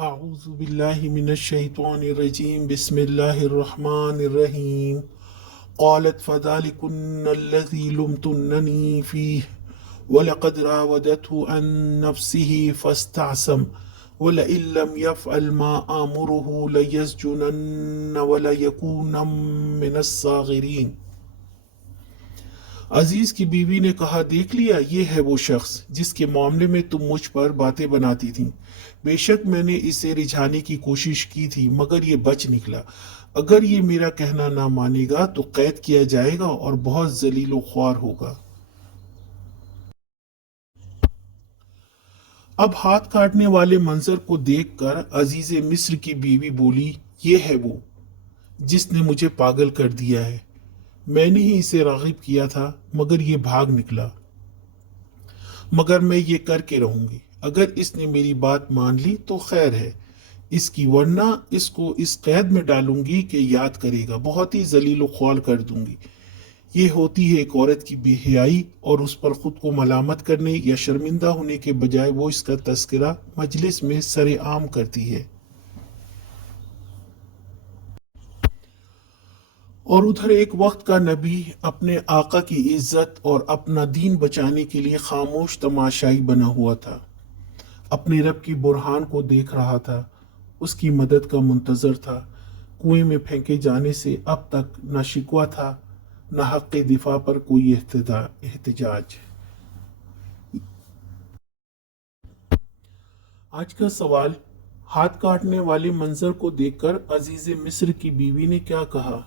أعوذ بالله من الشيطان الرجيم بسم الله الرحمن الرحيم قالت فذلكن الذي لمتنني فيه ولقد راودته عن نفسه فاستعصم ولئن لم يفعل ما آمره ليسجنن وليكون من الصاغرين۔ عزیز کی بیوی نے کہا، دیکھ لیا، یہ ہے وہ شخص جس کے معاملے میں تم مجھ پر باتیں بناتی تھی۔ بے شک میں نے اسے رجھانے کی کوشش کی تھی مگر یہ بچ نکلا۔ اگر یہ میرا کہنا نہ مانے گا تو قید کیا جائے گا اور بہت ذلیل و خوار ہوگا۔ اب ہاتھ کاٹنے والے منظر کو دیکھ کر عزیز مصر کی بیوی بولی، یہ ہے وہ جس نے مجھے پاگل کر دیا ہے۔ میں نے ہی اسے راغب کیا تھا مگر یہ بھاگ نکلا۔ مگر میں یہ کر کے رہوں گی، اگر اس نے میری بات مان لی تو خیر ہے اس کی، ورنہ اس کو اس قید میں ڈالوں گی کہ یاد کرے گا، بہت ہی ذلیل و خوار کر دوں گی۔ یہ ہوتی ہے ایک عورت کی بے حیائی، اور اس پر خود کو ملامت کرنے یا شرمندہ ہونے کے بجائے وہ اس کا تذکرہ مجلس میں سر عام کرتی ہے۔ اور ادھر ایک وقت کا نبی اپنے آقا کی عزت اور اپنا دین بچانے کے لیے خاموش تماشائی بنا ہوا تھا، اپنے رب کی برہان کو دیکھ رہا تھا، اس کی مدد کا منتظر تھا۔ کنویں میں پھینکے جانے سے اب تک نہ شکوہ تھا نہ حق دفاع پر کوئی احتجاج۔ آج کا سوال، ہاتھ کاٹنے والے منظر کو دیکھ کر عزیز مصر کی بیوی نے کیا کہا؟